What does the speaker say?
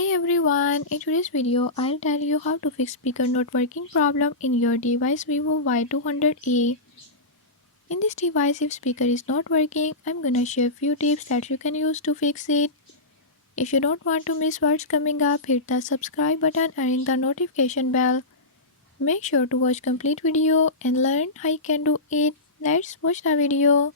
Hey everyone, in today's video I'll tell you how to fix speaker not working problem in your device Vivo Y200e. In this device if speaker is not working, I'm gonna share few tips that you can use to fix it. If you don't want to miss what's coming up, hit the subscribe button and ring the notification bell. Make sure to watch complete video and learn how you can do it. Let's watch the video.